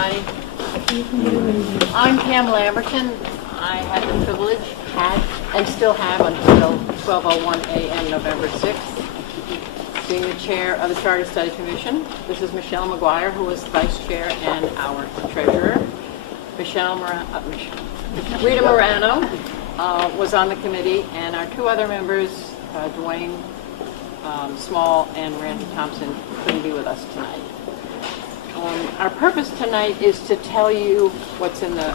everybody. I'm Pam Lamberton. I had the privilege, and still have until 12:01 a.m. November 6th, being the chair of the Charter Study Commission. This is Michelle McGuire, who is vice chair and our treasurer. Rita Morano was on the committee, and our two other members, Dwayne Small and Randy Thompson, couldn't be with us tonight. Our purpose tonight is to tell you what's in the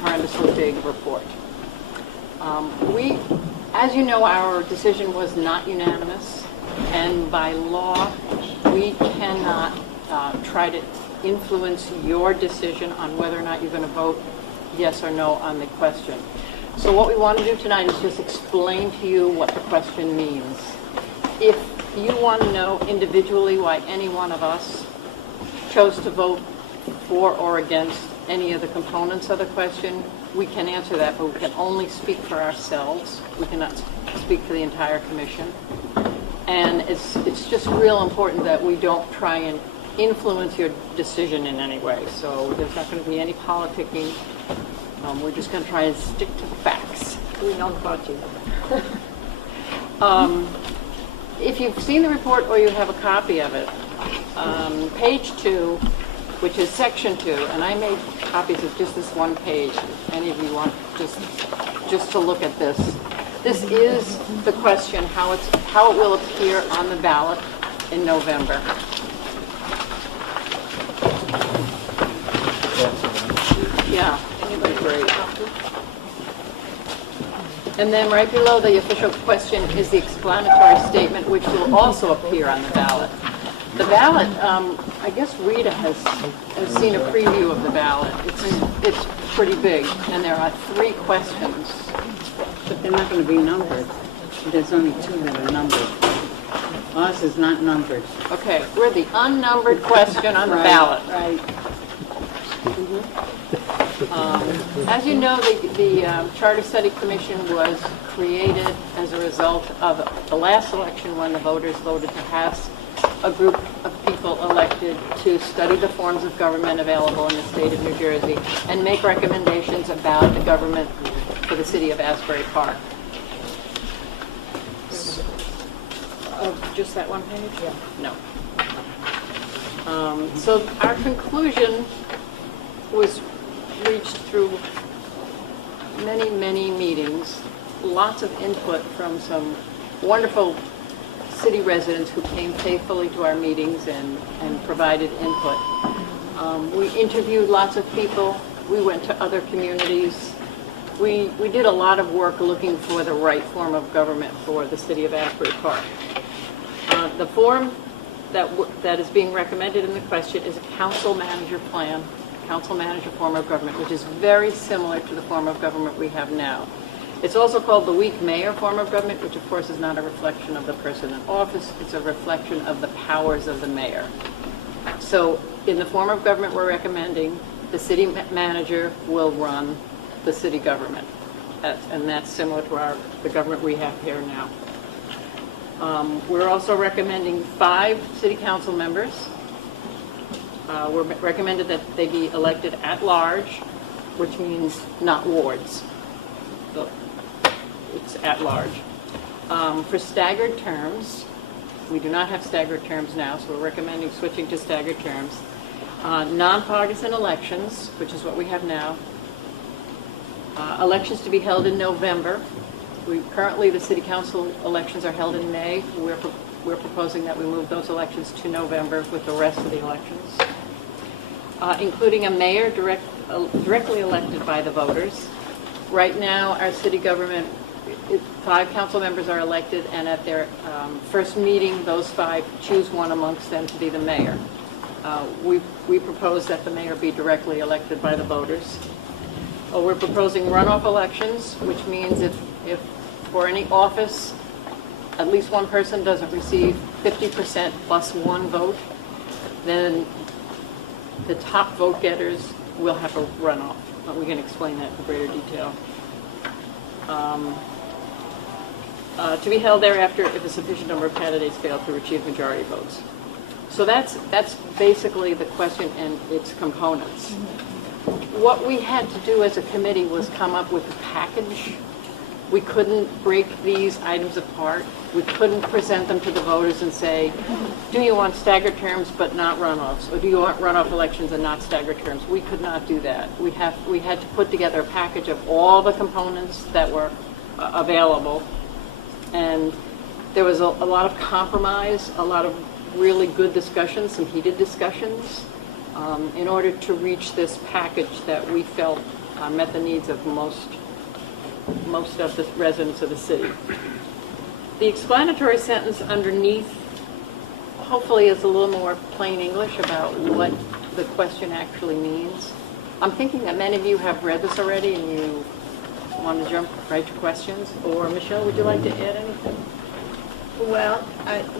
horrendously big report. As you know, our decision was not unanimous, and by law, we cannot try to influence your decision on whether or not you're going to vote yes or no on the question. So what we want to do tonight is just explain to you what the question means. If you want to know individually why any one of us chose to vote for or against any of the components of the question, we can answer that, but we can only speak for ourselves. We cannot speak for the entire commission. And it's just real important that we don't try and influence your decision in any way. So there's not going to be any politicking. We're just going to try and stick to the facts. We know about you. If you've seen the report or you have a copy of it, page 2, which is section 2, and I made copies of just this one page, if any of you want just to look at this. This is the question, how it will appear on the ballot in November. Yeah, great. And then right below the official question is the explanatory statement, which will also appear on the ballot. The ballot, I guess Rita has seen a preview of the ballot. It's pretty big, and there are 3 questions. But they're not going to be numbered. There's only 2 that are numbered. Ours is not numbered. Okay, we're the unnumbered question on the ballot. Right. As you know, the Charter Study Commission was created as a result of the last election when the voters voted to have a group of people elected to study the forms of government available in the state of New Jersey and make recommendations about the government for the city of Asbury Park. Just that one page? Yeah. No. So our conclusion was reached through many, many meetings, lots of input from some wonderful city residents who came faithfully to our meetings and provided input. We interviewed lots of people. We went to other communities. We did a lot of work looking for the right form of government for the city of Asbury Park. The form that is being recommended in the question is a council manager plan, council manager form of government, which is very similar to the form of government we have now. It's also called the weak mayor form of government, which of course is not a reflection of the person in office. It's a reflection of the powers of the mayor. So in the form of government we're recommending, the city manager will run the city government. And that's similar to the government we have here now. We're also recommending 5 city council members. We're recommended that they be elected at large, which means not wards. So it's at large. For staggered terms, we do not have staggered terms now, so we're recommending switching to staggered terms. Non-partisan elections, which is what we have now. Elections to be held in November. Currently, the city council elections are held in May. We're proposing that we move those elections to November with the rest of the elections. Including a mayor directly elected by the voters. Right now, our city government, 5 council members are elected, and at their first meeting, those 5 choose one amongst them to be the mayor. We propose that the mayor be directly elected by the voters. We're proposing runoff elections, which means if for any office, at least one person doesn't receive 50% plus 1 vote, then the top vote getters will have a runoff. We can explain that in greater detail. To be held thereafter if a sufficient number of candidates fail to achieve majority votes. So that's basically the question and its components. What we had to do as a committee was come up with a package. We couldn't break these items apart. We couldn't present them to the voters and say, do you want staggered terms but not runoffs? Or do you want runoff elections and not staggered terms? We could not do that. We had to put together a package of all the components that were available. And there was a lot of compromise, a lot of really good discussions, some heated discussions, in order to reach this package that we felt met the needs of most of the residents of the city. The explanatory sentence underneath hopefully is a little more plain English about what the question actually means. I'm thinking that many of you have read this already and you want to jump right to questions. Or Michelle, would you like to add anything? Well,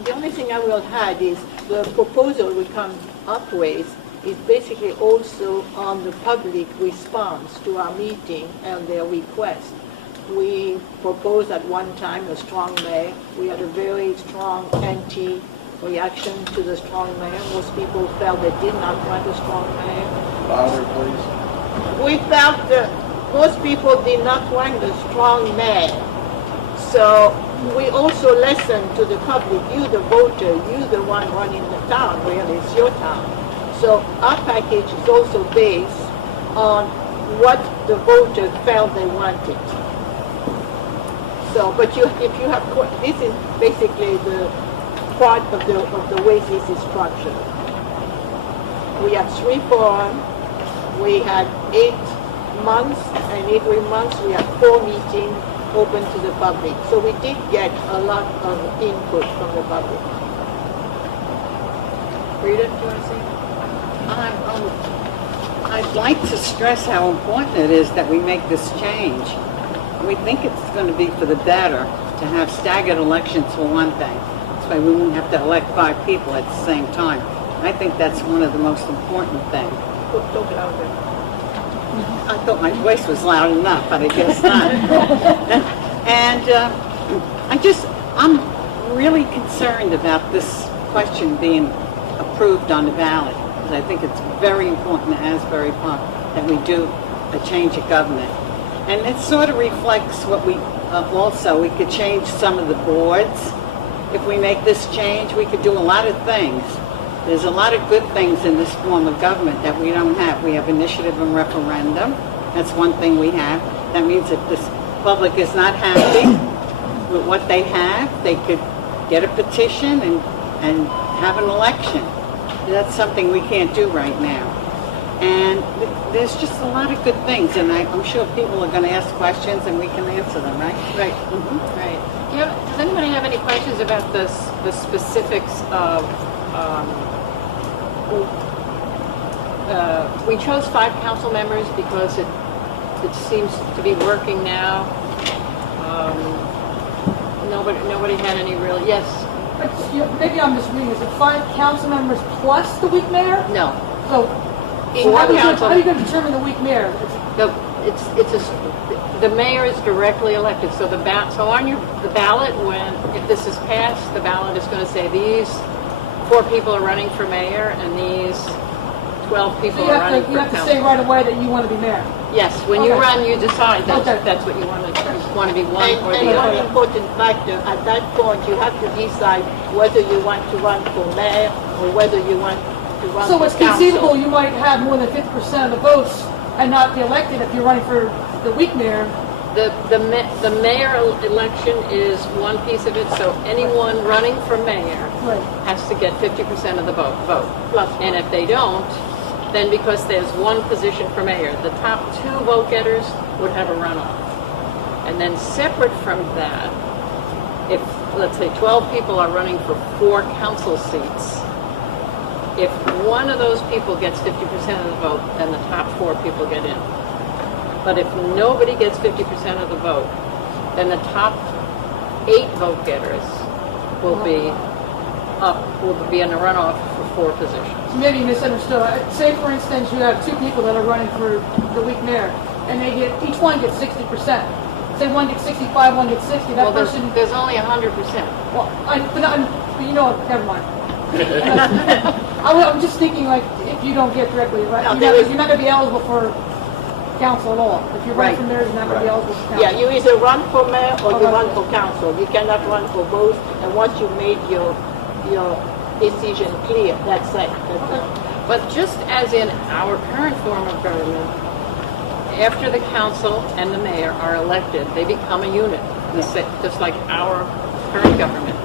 the only thing I will add is the proposal we come up with is basically also on the public response to our meeting and their request. We proposed at one time a strong mayor. We had a very strong anti-reaction to the strong mayor. Most people felt they did not want a strong mayor. Louder, please. We felt that most people did not want a strong mayor. So we also listened to the public. You, the voter, you, the one running the town, really, it's your town. So our package is also based on what the voter felt they wanted. So, but if you have, this is basically the part of the way this is structured. We have 3 forums. We had 8 months, and every month we had 4 meetings open to the public. So we did get a lot of input from the public. Rita, do you want to say? I'd like to stress how important it is that we make this change. We think it's going to be for the better to have staggered elections for one thing. That's why we won't have to elect 5 people at the same time. I think that's one of the most important things. Talk louder. I thought my voice was loud enough, but I guess not. And I'm really concerned about this question being approved on the ballot. Because I think it's very important to Asbury Park that we do a change of government. And it sort of reflects what we we could change some of the boards. If we make this change, we could do a lot of things. There's a lot of good things in this form of government that we don't have. We have initiative and referendum. That's one thing we have. That means that this public is not happy with what they have. They could get a petition and have an election. That's something we can't do right now. And there's just a lot of good things, and I'm sure people are going to ask questions, and we can answer them, right? Right. Mm-hmm. Right. Does anybody have any questions about the specifics of? We chose 5 council members because it seems to be working now. Nobody had any real. Yes. Maybe I'm misreading. Is it 5 council members plus the week mayor? No. So. 4 How council. are you going to determine the week mayor? The mayor is directly elected. So the ballot, if this is passed, the ballot is going to say these 4 people are running for mayor and these 12 people are running for council. You have to say right away that you want to be mayor. Yes, when you Okay. run, you decide Okay. that's what you want to do. You want to be one or And the one other. important factor, at that point, you have to decide whether you want to run for mayor or whether you want to run So for it's council. conceivable you might have more than 50% of the votes and not be elected if you're running for the week mayor. The mayor election is one piece of it, so anyone running for mayor Right. has to get 50% of the vote. Plus And if they don't, then because there's one position for mayor, the top 2 vote getters would have a runoff. And then separate from that, if, let's say, 12 people are running for 4 council seats, if one of those people gets 50% of the vote, then the top 4 people get in. But if nobody gets 50% of the vote, then the top 8 vote getters will be in a runoff for 4 positions. Maybe you misunderstood. Say, for instance, you have 2 people that are running for the week mayor, and each one gets 60%. Say one gets 65, one gets 60. That Well, person. there's only 100%. Well, but you know, never mind. I'm just thinking like, if you don't get directly, right, No, you're not gonna be eligible for council at all. If you run Right. for mayor, you're not gonna be eligible for council. Yeah, you either run for mayor or you Okay. run for council. You cannot run for both, and once you made your decision clear, that's it. That's it. But just as in our current form of government, after the council and the mayor are elected, they become a unit, just like our current government.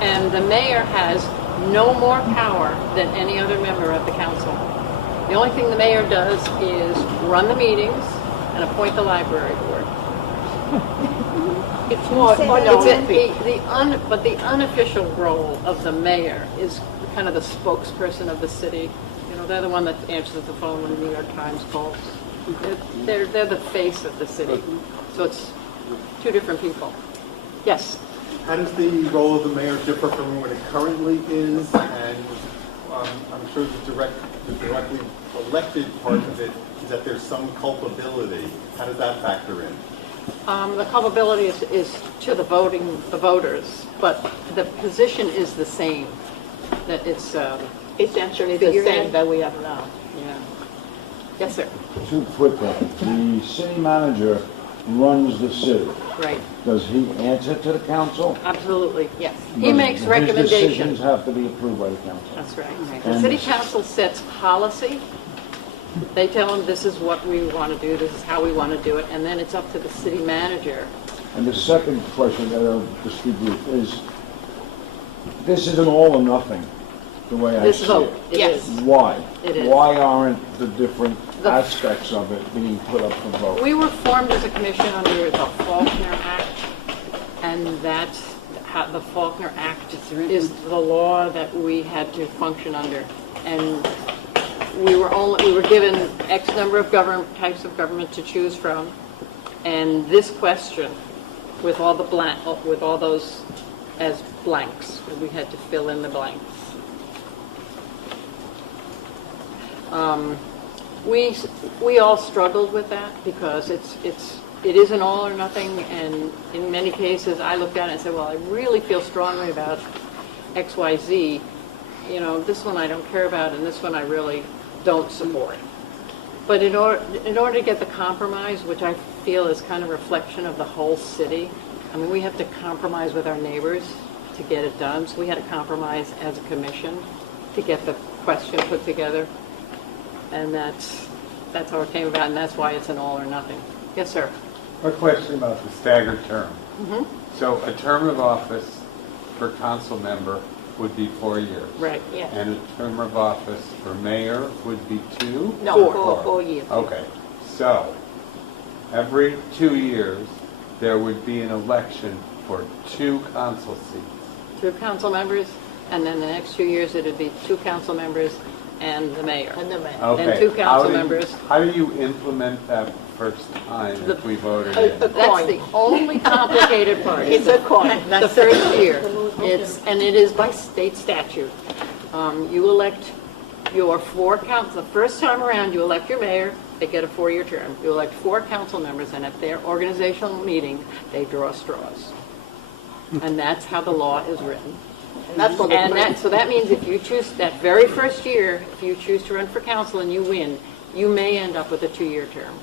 And the mayor has no more power than any other member of the council. The only thing the mayor does is run the meetings and appoint the library board. It's more But honorific. but the unofficial role of the mayor is kind of the spokesperson of the city. You know, they're the one that answers the phone when the New York Times calls. They're the face of the city. So it's two different people. Yes? How does the role of the mayor differ from what it currently is? And I'm sure the directly elected part of it is that there's some culpability. How does that factor in? The culpability is to the voters, but the position is the same. That it's, Essentially the Figure same in. that we have now. yeah. Yes, sir. Two quick ones. The city manager runs the city. Right. Does he answer to the council? Absolutely. Yes. He makes His decisions recommendations. have to be approved by the council. That's right. The And- city council sets policy. They tell them this is what we want to do, this is how we want to do it, and then it's up to the city manager. And the second question that I'll just be brief is, this is an all or nothing, the way I This see vote, it. it Yes. is. Why? It is. Why aren't the different The- aspects of it being put up for vote? We were formed as a commission under the Faulkner Act, and that's how the Faulkner Act is the law that we had to function under. And we were given X number of types of government to choose from, and this question, with all those as blanks, we had to fill in the blanks. We all struggled with that because it is an all or nothing, and in many cases I looked at it and said, well, I really feel strongly about X, Y, Z. You know, this one I don't care about, and this one I really don't support. But in order to get the compromise, which I feel is kind of a reflection of the whole city, I mean, we have to compromise with our neighbors to get it done. So we had to compromise as a commission to get the question put together. And that's how it came about, and that's why it's an all or nothing. Yes, sir. A question about the staggered term. Mm-hmm. So a term of office for council member would be 4 years. Right. Yes. And a term of office for mayor would be 2? No, Four. 4 years. Okay, so every 2 years, there would be an election for 2 council seats. 2 council members, and then the next 2 years it'd be 2 council members and the mayor. And the mayor. Okay. 2 council how do you- members. How do you implement that first time if we voted A in? That's coin. the only complicated part. It's a coin. The first year. And it is by state statute. You elect your 4 council, the first time around, you elect your mayor, they get a 4-year term. You elect 4 council members, and at their organizational meeting, they draw straws. And that's how the law is written. And that's for the And so that means if you choose, that very first year, if you choose to run for council and you win, you may end up with a 2-year term.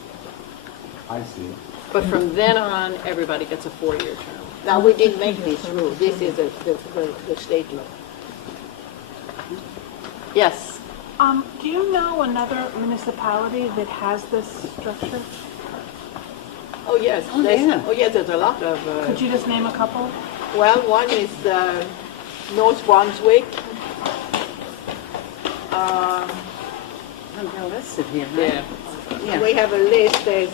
I see. But from then on, everybody gets a 4-year term. Now, we didn't make this rule. This is the state law. Yes. Do you know another municipality that has this structure? Oh, yes. There's a lot of, Could you just name a couple? well, one is North Brunswick. They're listed here, Yeah. Yeah. We have a list, there's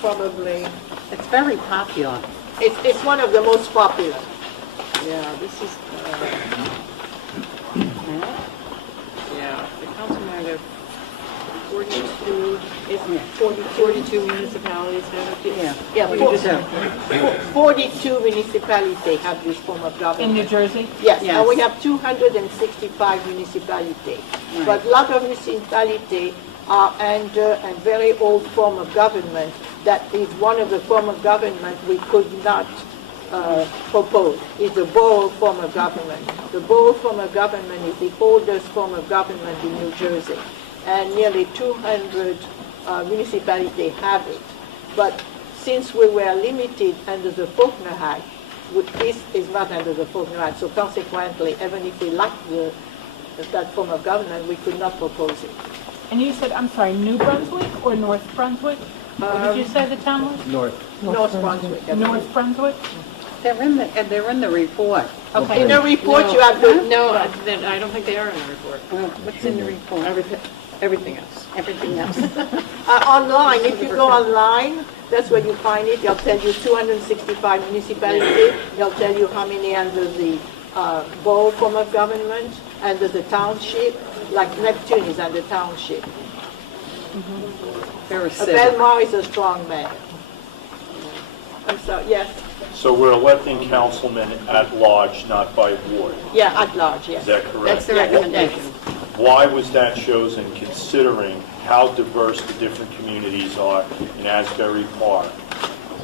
probably, It's very popular. it's one of the most popular. Yeah, this is, yeah, the council member, 42, It's 42 municipalities have it. Yeah. Yeah, What do you do? 42 municipalities have this form of government. In New Jersey? Yes, Yes. and we have 265 municipalities. But a lot of municipalities are under a very old form of government that is one of the form of government we could not proposed is the borough form of government. The borough form of government is the oldest form of government in New Jersey, and nearly 200 municipalities have it. But since we were limited under the Faulkner Act, this is not under the Faulkner Act, so consequently, even if we lacked that form of government, we could not propose it. And you said, I'm sorry, New Brunswick or North Brunswick? What did you say the town was? North Brunswick. North Brunswick? They're in the report. Okay. In the report, you have the, No, I don't think they are in the report. What's in the report? Everything else. Everything else. online, if you go online, that's where you find it. They'll tell you 265 municipalities. They'll tell you how many under the borough form of government, under the township, like Neptune is under township. Very civil. Belmar is a strong man. I'm sorry, yes, So we're electing councilmen at large, not by ward. yeah, at large, yes. Is that correct? That's the recommendation. Why was that chosen, considering how diverse the different communities are in Asbury Park?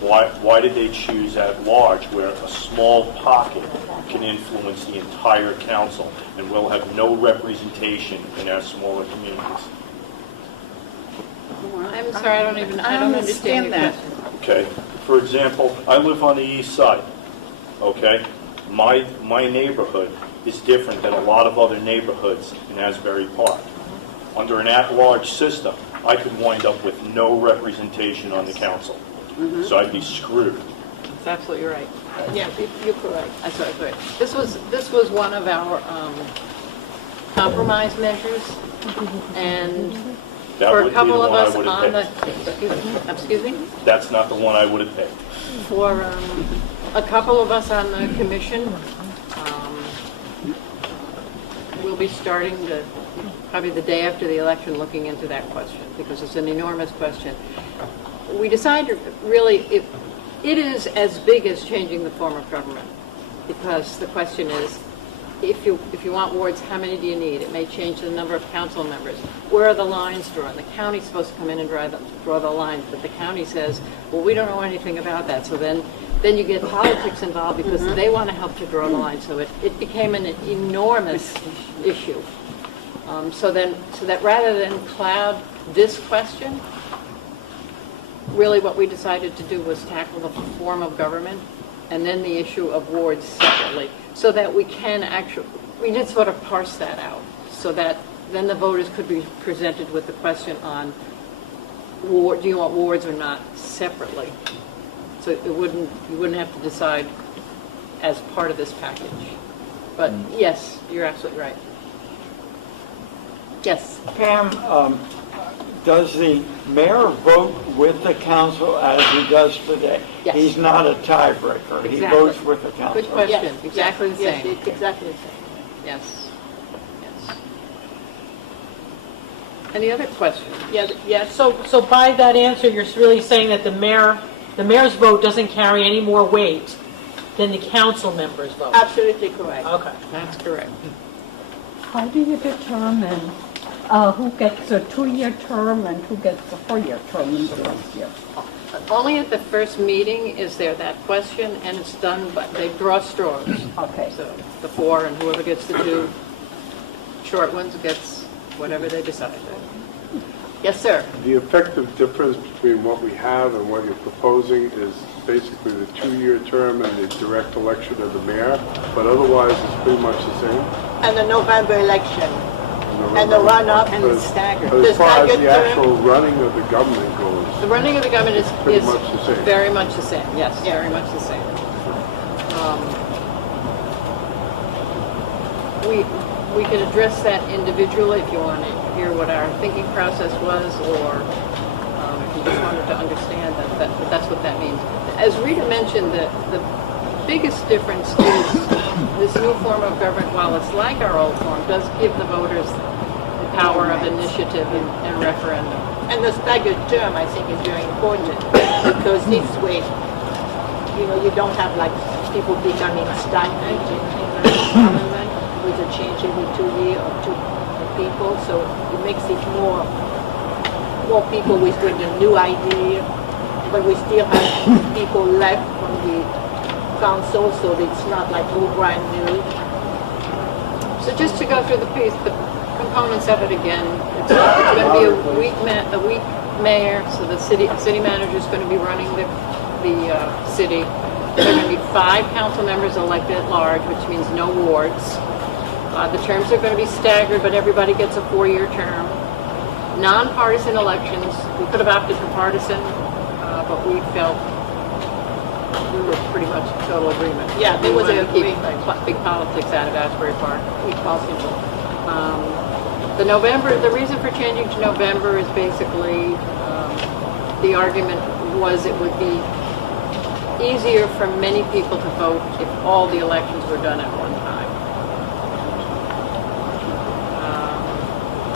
Why did they choose at large, where a small pocket can influence the entire council and will have no representation in our smaller communities? I'm sorry, I don't understand your that. question. Okay? For example, I live on the east side, okay? My neighborhood is different than a lot of other neighborhoods in Asbury Park. Under an at-large system, I could wind up with no representation on the council. So I'd be screwed. That's absolutely right. Yeah, you're correct. That's right. This was one of our compromise measures, and That for a would be the couple of one I us would on the, have excuse me? That's not the one I would have picked. For a couple of us on the commission, we'll be starting to, probably the day after the election, looking into that question, because it's an enormous question. We decided, really, it is as big as changing the form of government, because the question is, if you want wards, how many do you need? It may change the number of council members. Where are the lines drawn? The county's supposed to come in and draw the lines, but the county says, well, we don't know anything about that. So then you get politics involved, because they want to help to draw the line. So it became an enormous issue. So that rather than cloud this question, really what we decided to do was tackle the form of government and then the issue of wards separately, so that we can actually, we did sort of parse that out, so that then the voters could be presented with the question on, do you want wards or not, separately. So you wouldn't have to decide as part of this package. But yes, you're absolutely right. Yes. Pam, does the mayor vote with the council as he does today? Yes. He's not a tiebreaker. He Exactly. votes with the council. Good question. Yes, Exactly the yes, same. exactly the same. Yes. Yes. Any other questions? Yes, So by that answer, you're really saying that the mayor's vote doesn't carry any more weight than the council member's vote? absolutely correct. Okay. That's correct. How do you determine who gets a 2-year term and who gets a 4-year term in the first year? Only at the first meeting is there that question, and it's done, but they draw straws. Okay. So the 4, and whoever gets the 2 short ones gets whatever they decide. Yes, sir. The effective difference between what we have and what you're proposing is basically the 2-year term and the direct election of the mayor, but otherwise it's pretty much the same. And the November election, and the run-up, And the staggered. But as far as staggered the term? actual running of the government goes, The running of the government is Pretty much the same. very much the same. Yes, very much the same. We could address that individually if you want to hear what our thinking process was, or if you just wanted to understand that's what that means. As Rita mentioned, the biggest difference is this new form of government, while it's like our old form, does give the voters the power of initiative and referendum. and the staggered term, I think, is very important, because this way, you don't have like people becoming stagnant in the government with a change every 2 years or 2 people, so it makes it more people with a new idea, but we still have people left from the council, so it's not like all brand new. So just to go through the components of it again, it's going to be a week mayor, so the city manager's going to be running the city. There are going to be 5 council members elected at large, which means no wards. The terms are going to be staggered, but everybody gets a 4-year term. Non-partisan elections, we could have opted for partisan, but we felt we were pretty much in total agreement. Yeah, there was a an agreement. big politics out of Asbury Park, if possible. The reason for changing to November is basically, the argument was it would be easier for many people to vote if all the elections were done at one time.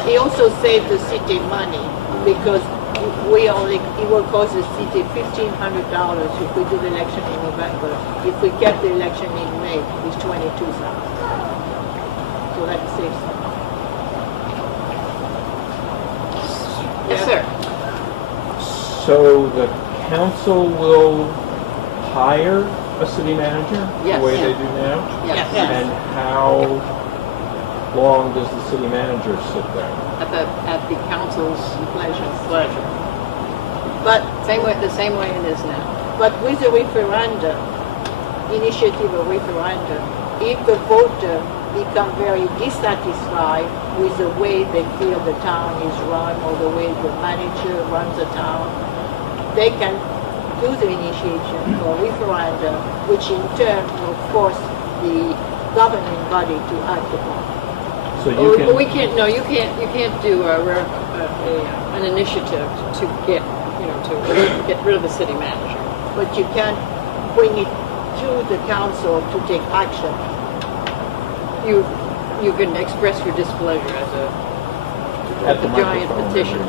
He also saved the city money because it will cost the city $1,500 if we do the election in November. If we kept the election in May, it's $22,000. So that saves some. Yes, sir. So the council will hire a city manager Yes. the way they do now? Yes. And how long does the city manager sit there? At the council's pleasure. But The same way it is now. But with the referendum, initiative of referendum, if the voter become very dissatisfied with the way they feel the town is run or the way the manager runs the town, they can do the initiation or referendum, which in turn will force the governing body to act upon. So you can... But we can't. No, you can't do an initiative to get rid of the city manager. But you can bring it to the council to take action. You can express your displeasure as At the a giant microphone, petition.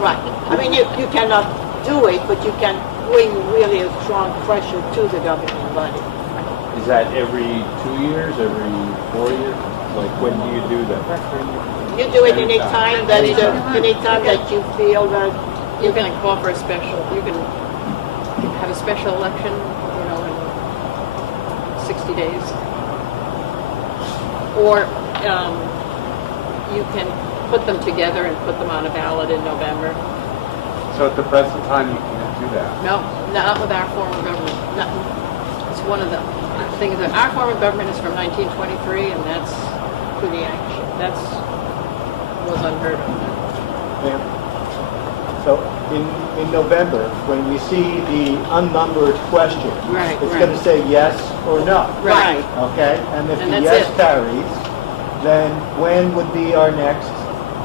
Right. I mean, you cannot do it, but you can bring really a strong pressure to the governing body. Is that every 2 years, every 4 years? Like, when do you do that? You do it any time that you feel that You can call for a special. You can have a special election, in 60 days, or you can put them together and put them on a ballot in November. So at the present time, you can't do that? No, not with our form of government. No. It's one of the things that our form of government is from 1923, and that's pretty ancient. That was unheard of. So in November, when we see the unnumbered question, Right, it's right. going to say yes or no. Right. Okay? And if And the that's yes it. carries, then when would be our next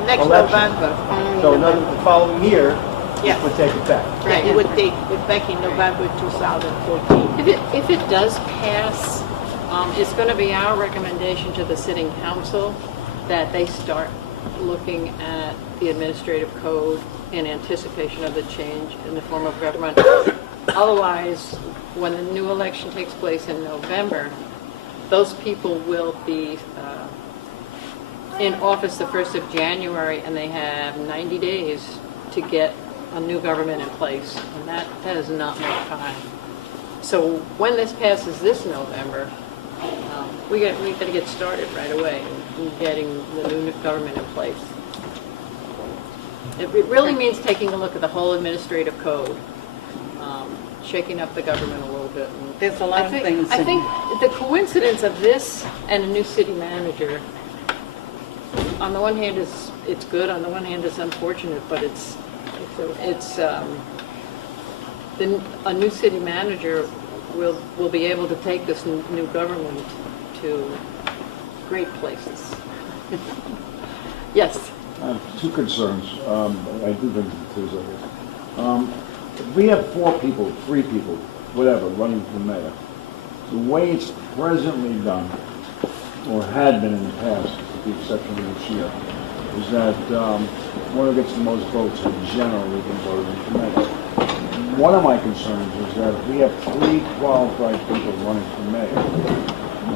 next election? November. So the following year, Yeah. this would take effect. Yeah, it would take effect in November 2014. If it does pass, it's going to be our recommendation to the sitting council that they start looking at the administrative code in anticipation of the change in the form of government. Otherwise, when the new election takes place in November, those people will be in office the 1st of January, and they have 90 days to get a new government in place, and that is not much time. So when this passes this November, we got to get started right away in getting the new government in place. It really means taking a look at the whole administrative code, shaking up the government a little bit. And There's a lot of things. I think the coincidence of this and a new city manager, on the one hand, it's good. On the one hand, it's unfortunate, but a new city manager will be able to take this new government to great places. Yes. I have two concerns. I do think there's others. If we have 3 people, whatever, running for mayor, the way it's presently done, or had been in the past, with the exception of this year, is that one who gets the most votes in general we can vote in for mayor. One of my concerns is that if we have 3 qualified people running for mayor,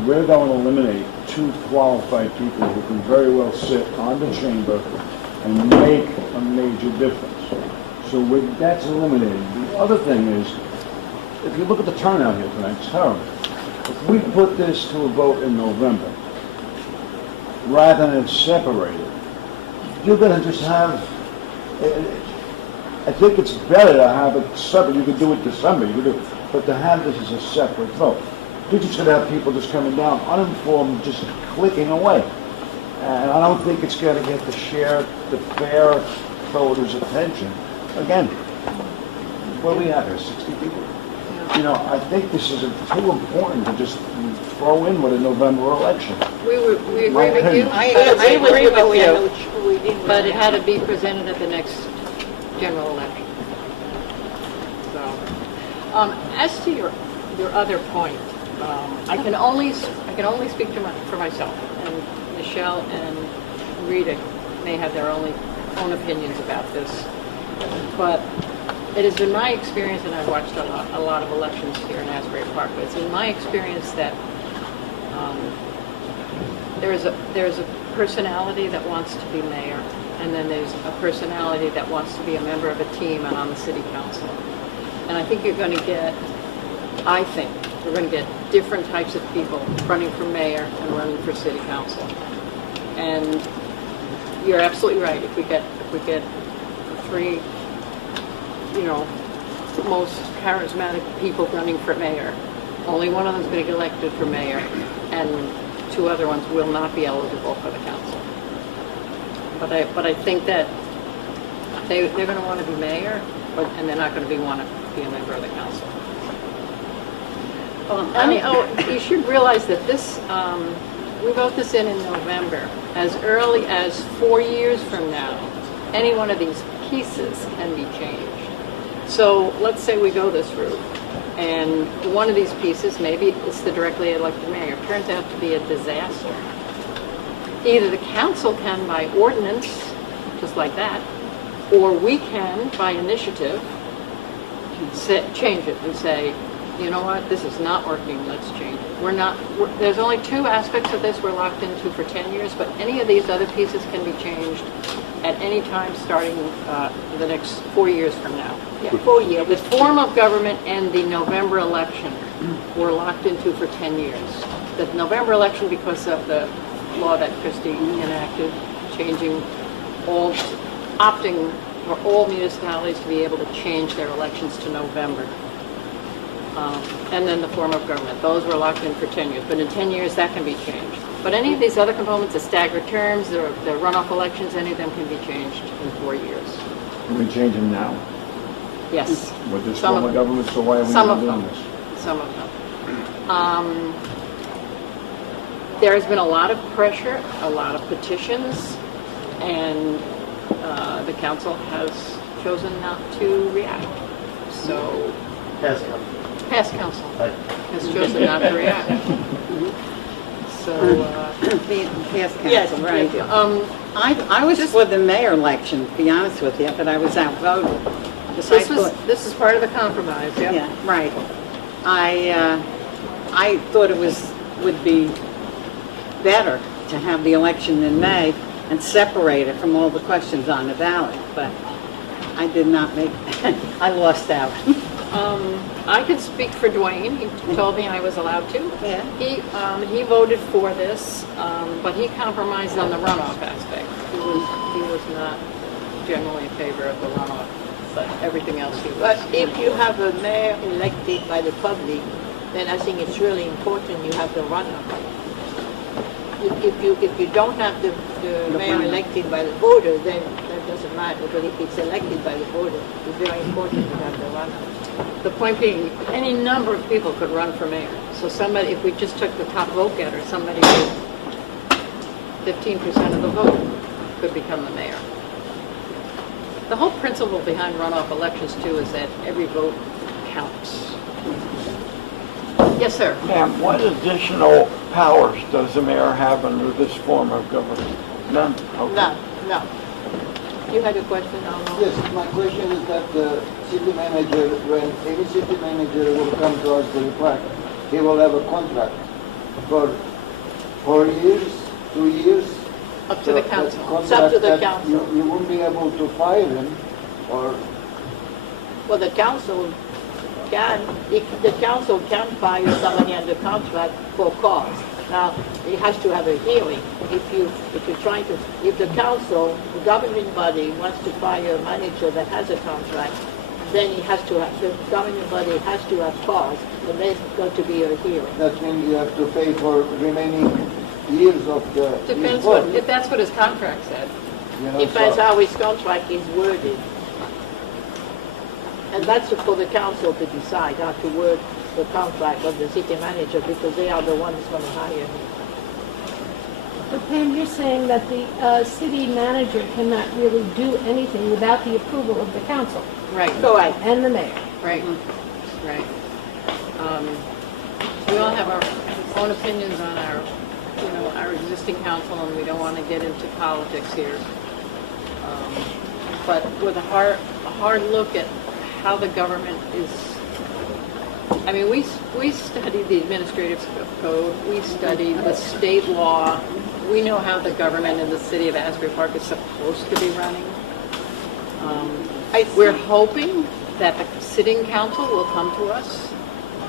we're going to eliminate 2 qualified people who can very well sit on the chamber and make a major difference. So that's eliminated. The other thing is, if you look at the turnout here tonight, it's terrible. If we put this to a vote in November, rather than separate it, you're gonna just have, I think it's better to have it separate. You could do it December, you could do, but to have this as a separate vote. You're just gonna have people just coming down uninformed, just clicking away. And I don't think it's gonna get the fair voters' attention. Again, what do we have here, 60 people? You know, I think this is too important to just throw in with a November election. We agree My with you. opinion. I agree with you. But it had to be presented at the next general election. So, as to your other point, I can only speak for myself, and Michelle and Rita may have their own opinions about this, but it has been my experience, and I've watched a lot of elections here in Asbury Park, but it's been my experience that there's a personality that wants to be mayor, and then there's a personality that wants to be a member of a team and on the city council. And I think we're going to get different types of people running for mayor and running for city council. And you're absolutely right. If we get three, most charismatic people running for mayor, only one of them is going to get elected for mayor, and two other ones will not be eligible for the council. But I think that they're going to want to be mayor, and they're not going to want to be a member of the council. You should realize that this, we vote this in November. As early as 4 years from now, any one of these pieces can be changed. So let's say we go this route, and one of these pieces, maybe it's the directly elected mayor, turns out to be a disaster. Either the council can by ordinance, just like that, or we can by initiative change it and say, you know what, this is not working, let's change it. There's only two aspects of this we're locked into for 10 years, but any of these other pieces can be changed at any time starting the next 4 years from now. Yeah, 4 years. The form of government and the November election we're locked into for 10 years. The November election, because of the law that Christie enacted, opting for all municipalities to be able to change their elections to November. And then the form of government. Those were locked in for 10 years. But in 10 years, that can be changed. But any of these other components, the staggered terms, the runoff elections, any of them can be changed in 4 years. Can we change them now? Yes. With this Some form of of them. government, so why are we Some not of doing them. this? Some of them. There has been a lot of pressure, a lot of petitions, and the council has chosen not to react. So, past council has chosen not to react. So, The past yes, council, right. thank you. I was for the mayor election, to be honest with you, but I was outvoted. This is part of the compromise, yeah. Yeah, right. I thought it would be better to have the election in May and separate it from all the questions on the ballot, but I did not I lost out. I could speak for Dwayne. He told me I was allowed to. Yeah. He voted for this, but he compromised on the runoff aspect. He was not generally in favor of the runoff, but everything else he was. But if you have a mayor elected by the public, then I think it's really important you have the runoff. If you don't have the mayor elected by the voter, then that doesn't matter. But if it's elected by the voter, it's very important to have the runoff. The point being, any number of people could run for mayor. So somebody, if we just took the top vote getter, somebody with 15% of the vote could become the mayor. The whole principle behind runoff elections, too, is that every vote counts. Yes, sir. Ma'am, what additional powers does the mayor have under this form of government? None? Okay. No. You had a question, Alma? Yes, my question is that the city manager, when any city manager will come to Asbury Park, he will have a contract for 4 years, 2 years. Up to the council. It's up to the council. You won't be able to fire him, or Well, the council the council can fire somebody under contract for cause. Now, it has to have a hearing. If the council, the governing body wants to fire a manager that has a contract, then the governing body has to have cause, and there's going to be a hearing. That means you have to pay for remaining years of the... Depends if that's what his contract said. You know, Depends so- how his contract is worded. And that's for the council to decide how to word the contract of the city manager, because they are the ones going to hire him. But Pam, you're saying that the city manager cannot really do anything without the approval of the council Right. Correct. and the mayor. Right, right. We all have our own opinions on our existing council, and we don't want to get into politics here. But with a hard look at how the government is, I mean, we studied the administrative code, we studied the state law, we know how the government in the city of Asbury Park is supposed to be running. We're hoping that the sitting council will come to us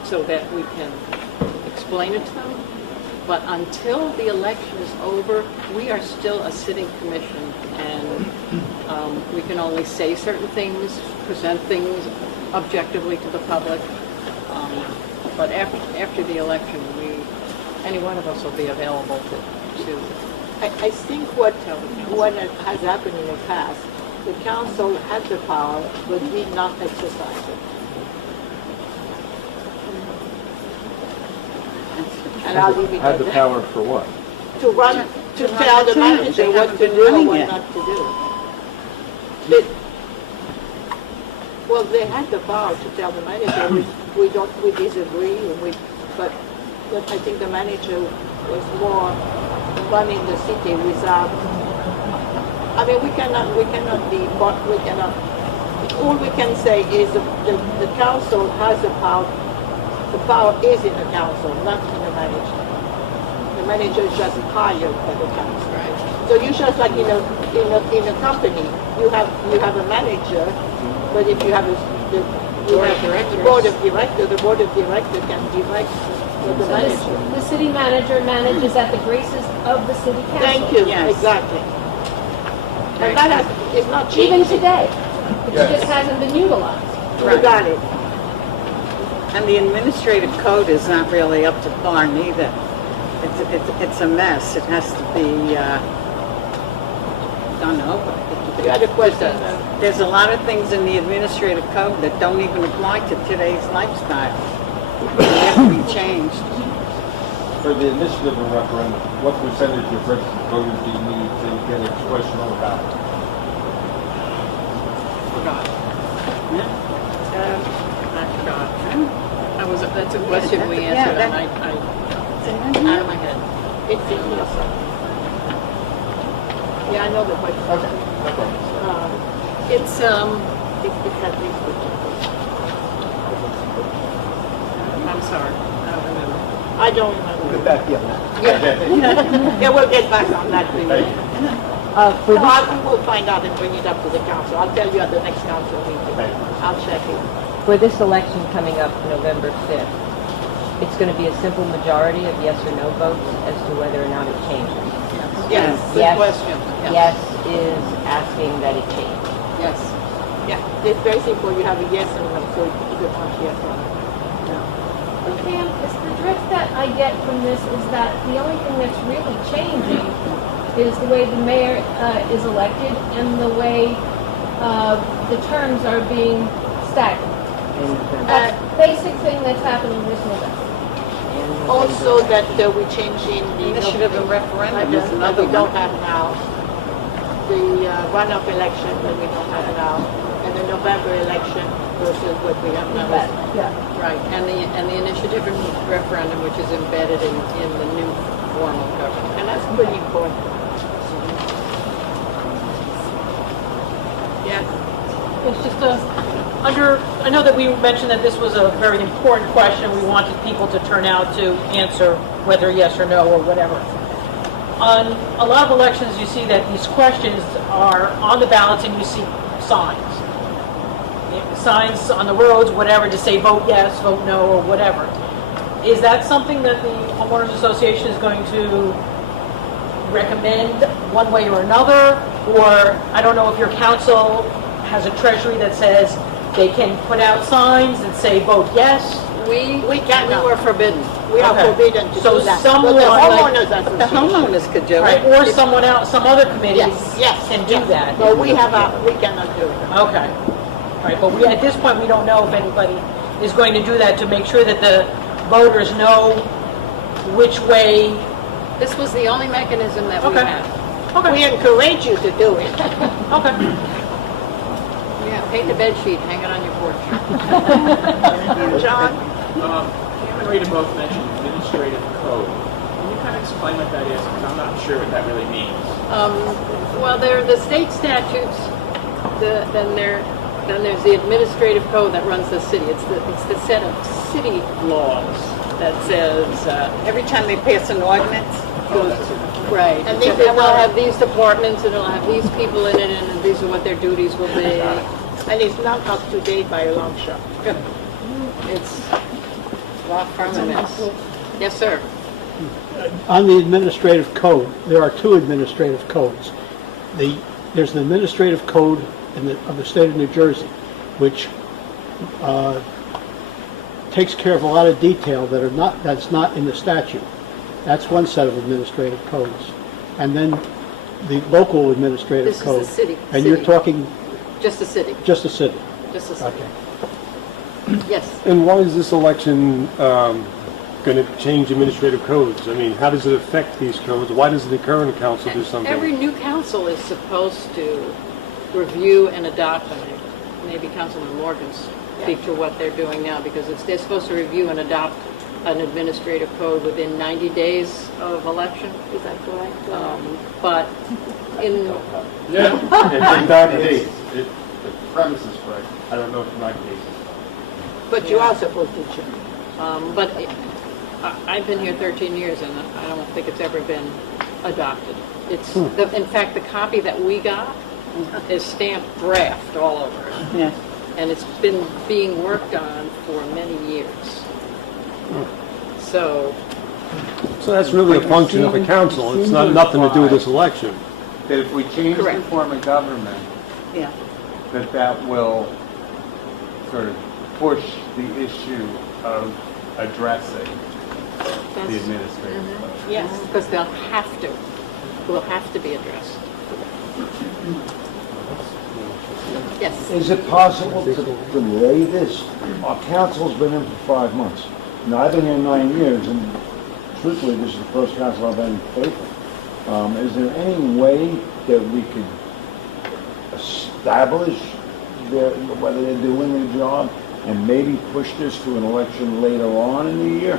so that we can explain it to them. But until the election is over, we are still a sitting commission, and we can only say certain things, present things objectively to the public. But after the election, any one of us will be available to I think what has happened in the past, the council had the power but did not exercise it. And I'll leave it Had at the that. power for what? To tell the manager what to do and what not to do. Well, they had the power to tell the manager, we disagree, but I think the manager was more running the city without, I mean, we cannot all we can say is the council has the power is in the council, not in the manager. The manager is just hired by the council. Right. So you just like in a company, you have a manager, but if you have the board of directors, the board of directors can direct the So manager. the city manager manages at the graces of the city council. Thank you. Yes. Exactly. And that is not cheap. Even today, it just hasn't been utilized. You got it. And the administrative code is not really up to par neither. It's a mess. It has to be done over. You had a question. There's a lot of things in the administrative code that don't even apply to today's lifestyle. They have to be changed. For the initiative and referendum, what percentage of registered voters do you need to get a question on the ballot? forgot. I forgot. That's a question we answered, and out of my head. It's in here. Yeah, I know the question. Okay, no problem. It's, It's at least. I'm sorry, I don't remember. I don't remember. Get back to you on that. Yeah, we'll get back on that. Thank you. We will find out and bring it up to the council. I'll tell you at the next council meeting. Thank you. I'll check it. For this election coming up November 5th, it's going to be a simple majority of yes or no votes as to whether or not it changes. Yes, good Yes. question. Yes is asking that it change. Yes. Yeah, it's very simple. You have a yes and no, so you can punch yes or no. Pam, the drift that I get from this is that the only thing that's really changing is the way the mayor is elected and the way the terms are being staggered. That's the basic thing that's happening this November. Also that we're changing the Initiative and referendum is that another we don't one. have now. The runoff election that we don't have now, and the November election versus what we have now. Yeah. Right, and the initiative and referendum, which is embedded in the new form of government. And that's pretty important. Yes. It's just I know that we mentioned that this was a very important question. We wanted people to turn out to answer whether yes or no or whatever. On a lot of elections, you see that these questions are on the ballots and you see signs. signs on the roads, whatever, to say vote yes, vote no, or whatever. Is that something that the homeowners association is going to recommend one way or another? Or I don't know if your council has a treasury that says they can put out signs and say vote yes. We We cannot. were forbidden. We are Okay. forbidden to So do that. someone But the like- homeowners The association. homeowners could do Right, it. or someone else, some other committees Yes, can do that. But we cannot do it. Okay. All right, but at this point, we don't know if anybody is going to do that to make sure that the voters know which way. This was the only mechanism that we Okay. had. We encourage you to do it. Okay. Yeah, paint a bed sheet, hang it on your porch. John? Pam and Rita both mentioned administrative code. Can you kind of explain what that is? Because I'm not sure what that really means. Well, there are the state statutes, then there's the administrative code that runs the city. It's the set of city laws that says, Every time they pass an ordinance, right, And and these it are will not- have these departments, and it'll have these people in it, and these are what their duties will be. And it's not up to date by a long shot. It's law firm and it's, yes, sir. On the administrative code, there are two administrative codes. There's an administrative code of the state of New Jersey, which takes care of a lot of detail that's not in the statute. That's one set of administrative codes. And then the local administrative This is code. the city. And you're city. talking Just the city, just the city. just the city. Okay. Yes. And why is this election going to change administrative codes? I mean, how does it affect these codes? Why doesn't the current council do something? Every new council is supposed to review and adopt them. Maybe Councilman Morgan speak to what they're doing now, because they're supposed to review and adopt an administrative code within 90 days of election. Is that correct? But in, Yeah. It's 90 days. The premise is correct. I don't know if 90 days. But you are supposed to check. but I've been here 13 years, and I don't think it's ever been adopted. It's, in fact, the copy that we got is stamped draft all over it. yeah. And it's been being worked on for many years. So, So that's really a function of the council. It's not nothing to do with this election. That if we change the Correct. form of government, Yeah. that will sort of push the issue of addressing the that's, administrative code. Yes. because will have to be addressed. Yes. Is it possible to delay this? Our council's been in for 5 months. Now, I've been here 9 years, and truthfully, this is the first council I've been in faithful. Is there any way that we could establish whether they're doing their job and maybe push this to an election later on in the year?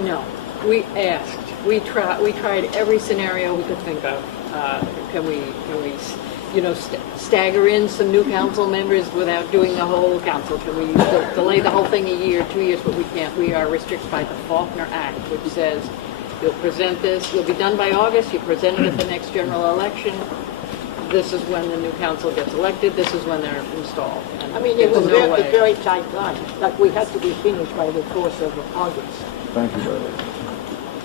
No. We asked. We tried every scenario we could think of. Can we stagger in some new council members without doing the whole council? Can we delay the whole thing a year, 2 years? But we can't. We are restricted by the Faulkner Act, which says you'll present this, you'll be done by August, you present it at the next general election. This is when the new council gets elected, this is when they're installed. And I mean, it was there's no way. very tight line. Like, we had to be finished by the 4th of August. Thank you very much.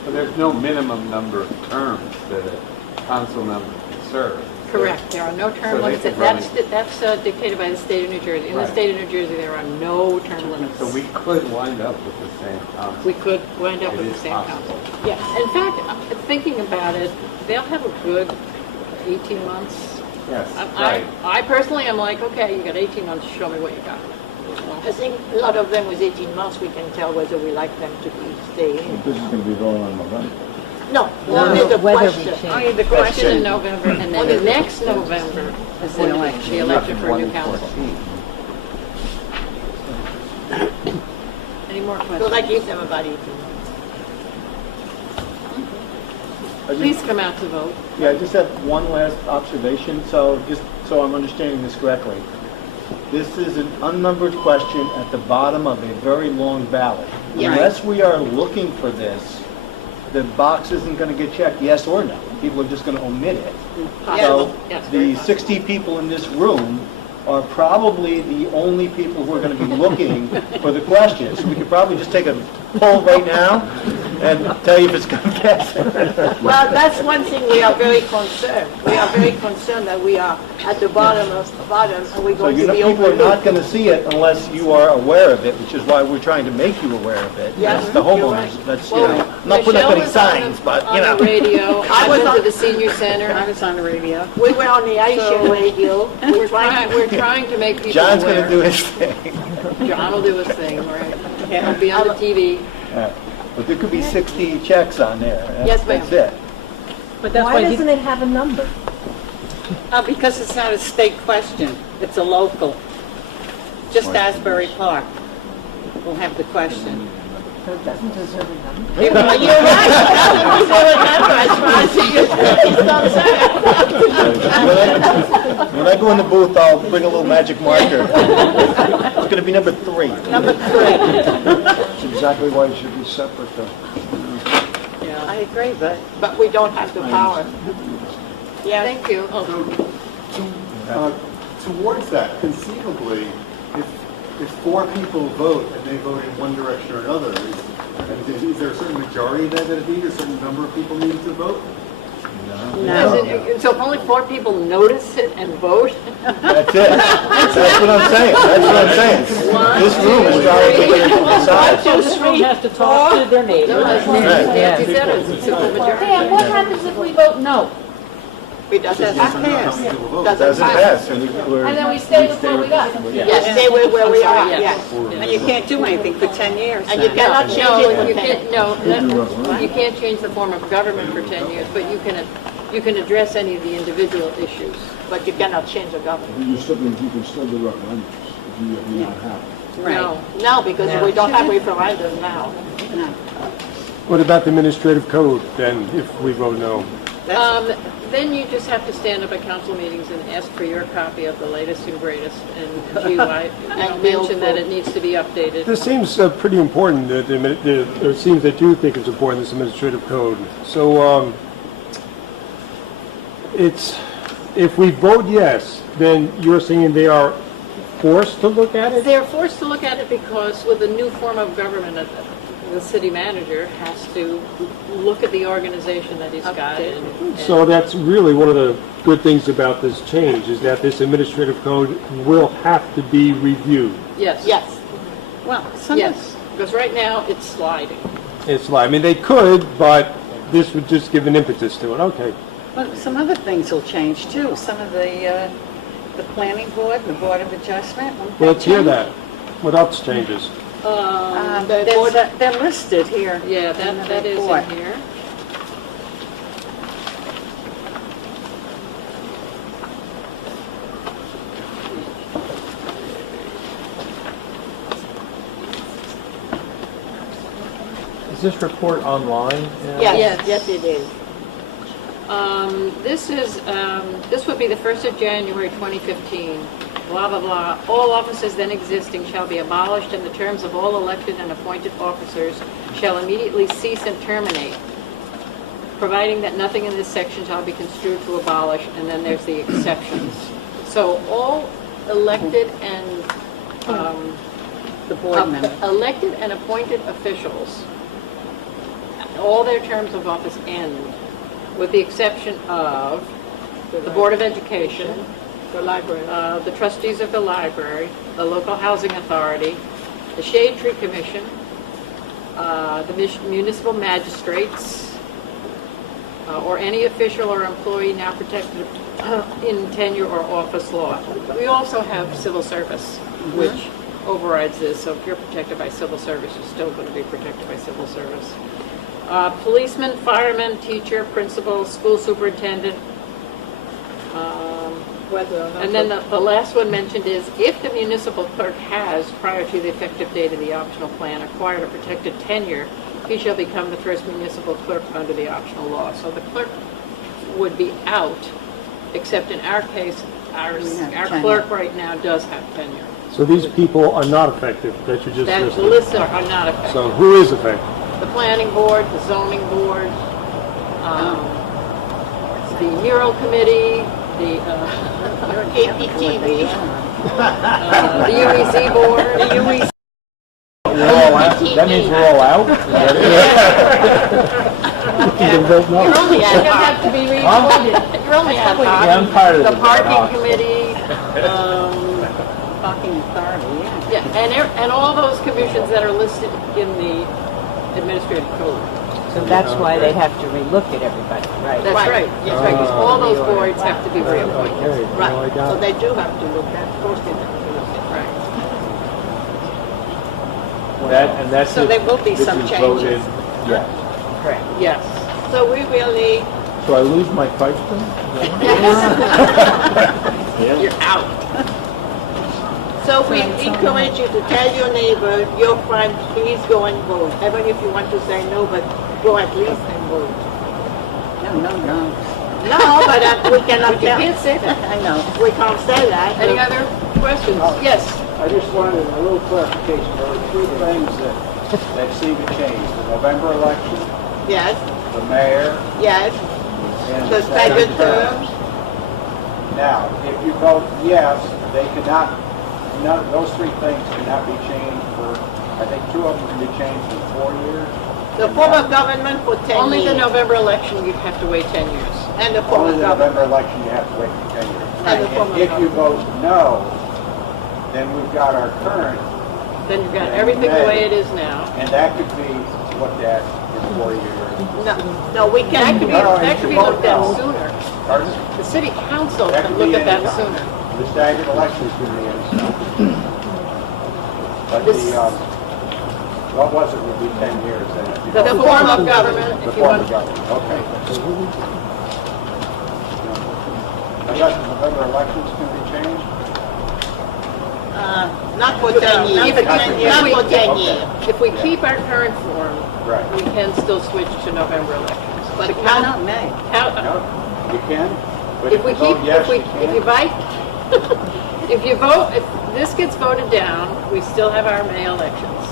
But there's no minimum number of terms that a council member can serve. Correct, there are no term So they limits. could That's dictated by the state of New Jersey. In the Right. state of New Jersey, there are no term limits. So we could wind up with the same council. We could wind up It with is the same possible. council. Yes, in fact, thinking about it, they'll have a good 18 months. Yes, I right. I personally am like, okay, you got 18 months, show me what you got. I think a lot of them with 18 months, we can tell whether we like them to stay in. This is going to be voted on in November. No, only the question. Only the question in November, and then the next November is the election for a new council. Any more So questions? that gives them about 18 months. Please come out to vote. Yeah, I just have one last observation, so just so I'm understanding this correctly. This is an unnumbered question at the bottom of a very long ballot. Yes. Unless we are looking for this, the box isn't going to get checked, yes or no. People are just going to omit it. So Yes, the 60 people in this room are probably the only people who are going to be looking for the questions. So we could probably just take a poll right now and tell you if it's going to pass. Well, that's one thing we are very concerned. We are very concerned that we are at the bottom of the bottom, and we're So going you to know, be people are not overlooked. going to see it unless you are aware of it, which is why we're trying to make you aware of it. Yes, That's the you're homeowners. right. That's, Well, you know, I'm not putting up any signs, but, you know. On the radio, I I was went on- to the senior center. I was on the radio. We were on the Asian radio. We're trying to make people John's going to aware. do his thing. John will do his thing, right? He'll be on the TV. But there could be 60 checks on there. Yes, ma'am. That's it. But that's Why why doesn't it have a number? because it's not a state question, it's a local. Just Asbury Park will have the question. So it doesn't deserve a number? You're right. When I go in the booth, I'll bring a little magic marker. It's going to be number 3. Number 3. That's exactly why it should be separate, though. I agree, But we don't have the power. Yes. Thank you. Towards that, conceivably, if 4 people vote and they vote in one direction or another, is there a certain majority that it needs, a certain number of people needed to vote? So if only 4 people notice it and vote? That's it. That's what I'm saying. That's what I'm saying. This room is probably going to decide. So this room has to talk to their neighbors. No, as Nancy said, it's a simple majority. Dan, what happens if we vote no? It doesn't pass. Doesn't pass. And And then we stay with what we got? Yes, stay where we are, yes. And you can't do anything for 10 years. And you now. cannot change it. You can't, you can't change the form of government for 10 years, but you can address any of the individual issues. But you cannot change the government. You can still do referendums if you not have it. No. No, because we don't have referendum now. What about the administrative code, then, if we vote no? Then you just have to stand up at council meetings and ask for your copy of the latest and greatest. And gee, I mentioned that it needs to be updated. This seems pretty important, or it seems that you think it's important, this administrative code. So, if we vote yes, then you're saying they are forced to look at it? They're forced to look at it because with the new form of government, the city manager has to look at the organization that he's got. And So that's really one of the good things about this change, is that this administrative code will have to be reviewed. Yes. Yes. Well, Yes, because right now it's sliding. It's like, I mean, they could, but this would just give an impetus to it. Okay. Well, some other things will change too. Some of the planning board, the board of adjustment. won't Well, let's hear change? that. What else changes? They're listed here. Yeah, in the that is report. in here. Is this report online? Yes, yes it is. This would be the 1st of January 2015. Blah, blah, blah. All offices then existing shall be abolished, and the terms of all elected and appointed officers shall immediately cease and terminate, providing that nothing in this section shall be construed to abolish, and then there's the exceptions. So all elected and The board members. elected and appointed officials, all their terms of office end, with the exception of the Board of Education, The library. the trustees of the library, the local housing authority, the Shade Tree Commission, the municipal magistrates, or any official or employee now protected in tenure or office law. We also have civil service, which overrides this, so if you're protected by civil service, you're still going to be protected by civil service. Policeman, fireman, teacher, principal, school superintendent. Whether or not. And then the last one mentioned is, if the municipal clerk has, prior to the effective date of the optional plan, acquired a protected tenure, he shall become the first municipal clerk under the optional law. So the clerk would be out, except in our case, our clerk right now does have tenure. So these people are not effective that you just That listed? lists are not effective. So who is effective? The planning board, the zoning board, the mural committee, the APTV. the UEZ board. The UEZ. We're all out? That means we're all out? You can vote no. You're only It ad doesn't hoc. have to be reappointed. You're only ad hoc. Yeah, I'm tired of The the ad parking hoc. committee, Parking authority, yeah. yeah, and all those commissions that are listed in the administrative code. So that's why they have to relook at everybody, right? That's right, that's right, because all those boards have to be reappointed. Okay, now I Right, got so it. they do have to look at, of course they have to look at. Right. And that's So there will be this some is changes. voted, yes. Correct. Yes. So we will need, So I lose my fiefdom? You're out. so we encourage you to tell your neighbor, your friend, please go and vote. Even if you want to say no, but go at least and vote. No. No, but we cannot But you tell. can't say that. I know. We can't say that. Any other questions? Yes. I just wanted a little clarification. There were three things that seem to change. The November election, Yes, the mayor, yes, and the staggered terms. Now, if you vote yes, they cannot, those three things cannot be changed for, I think two of them can be changed in 4 years. The form of government for 10 Only the years. November election, you'd have to wait 10 years. And the form Only of the government. November election, you have to wait for 10 years. And the form of If you government. vote no, then we've got our current, Then you've got everything the way it is now. and that could be looked at in 4 years. No, we That can't. could be, No, that could be looked at no. sooner. Pardon? The city council That can could look be at that anytime. sooner. The staggered elections could be in. But This- what was it, would be 10 years then? The form of government, The if you form want. of government, okay. I thought the November elections can be changed? Not for 10 years. Not for 10 years. Not for 10 Okay. years. If we keep our current form, Right. we can still switch to November elections. But The Why coun- not May? No, you can, but If we you vote keep, yes, if we, you if you can. buy, if you vote, if this gets voted down, we still have our May elections.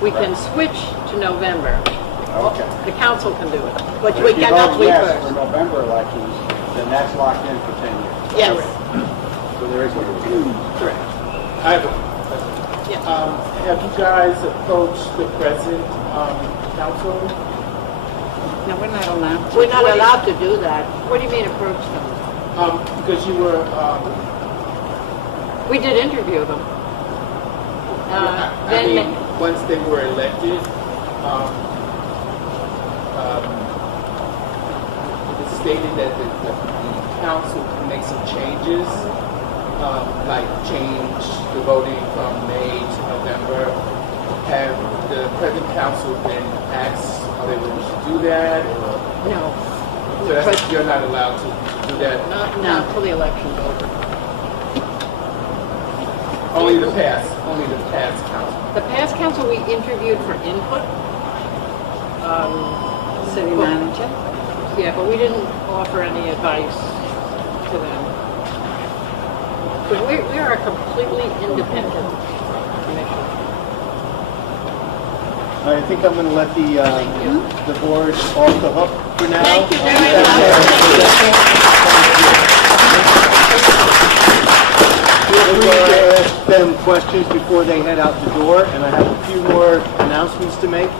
We can switch to November. Okay. The council can do it. But But we if you cannot vote yes reverse. for November elections, then that's locked in for 10 years. Yes. So there is a Correct. I have a have you guys approached the present council? No, we're not allowed. We're not allowed to do that. What do you mean approach them? Because you were, We did interview them. I Then, mean, once they were elected, it was stated that the council can make some changes, like change the voting from May to November. Have the present council been asked, are they willing to do that? Or, no, so that's, you're not allowed to do that? not until the election's over. Only the past council. The past council, we interviewed for input. City Well- manager? Yeah, but we didn't offer any advice to them. Because we are a completely independent commission. I think I'm going to let the board off the hook for now. Thank you very much. Feel free to ask them questions before they head out the door, and I have a few more announcements to make.